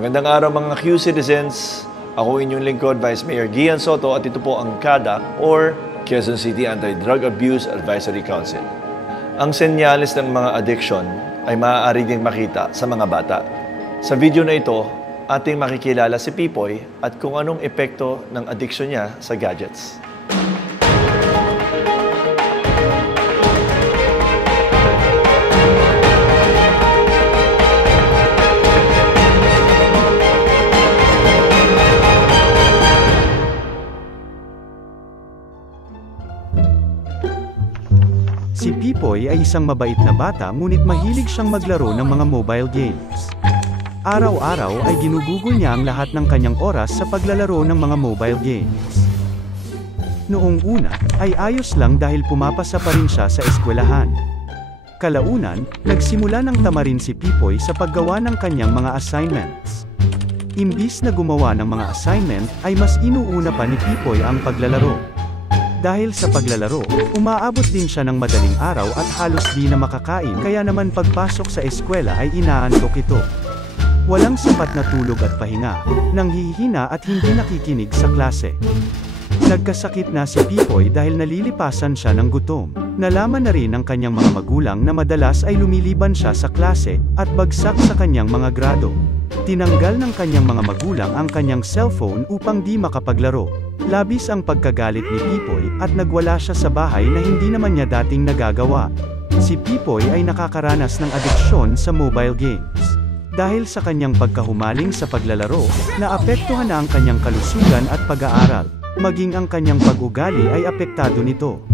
Magandang araw mga Q citizens. Ako inyong lingkod, Vice Mayor Gian Soto at ito po ang CADA or Quezon City Anti-Drug Abuse Advisory Council. Ang senyales ng mga addiction ay maaari ding makita sa mga bata. Sa video na ito, ating makikilala si Pipoy at kung anong epekto ng addiction niya sa gadgets. Si Pipoy ay isang mabait na bata ngunit mahilig siyang maglaro ng mga mobile games. Araw-araw ay ginugugol niya ang lahat ng kanyang oras sa paglalaro ng mga mobile games. Noong una, ay ayos lang dahil pumapasa pa rin siya sa eskwelahan. Kalaunan, nagsimula ng tamarin si Pipoy sa paggawa ng kanyang mga assignments. Imbis na gumawa ng mga assignment, ay mas inuuna pa ni Pipoy ang paglalaro. Dahil sa paglalaro, umaabot din siya ng madaling araw at halos di na makakain kaya naman pagpasok sa eskwela ay inaantok ito. Walang sapat na tulog at pahinga, nanghihina at hindi nakikinig sa klase. Nagkasakit na si Pipoy dahil nalilipasan siya ng gutom. Nalaman na rin ng kanyang mga magulang na madalas ay lumiliban siya sa klase at bagsak sa kanyang mga grado. Tinanggal ng kanyang mga magulang ang kanyang cellphone upang di makapaglaro. Labis ang pagkagalit ni Pipoy at nagwala siya sa bahay na hindi naman niya dating nagagawa. Si Pipoy ay nakakaranas ng adiksyon sa mobile games. Dahil sa kanyang pagkahumaling sa paglalaro, naapektuhan na ang kanyang kalusugan at pag-aaral. Maging ang kanyang pag-ugali ay apektado nito.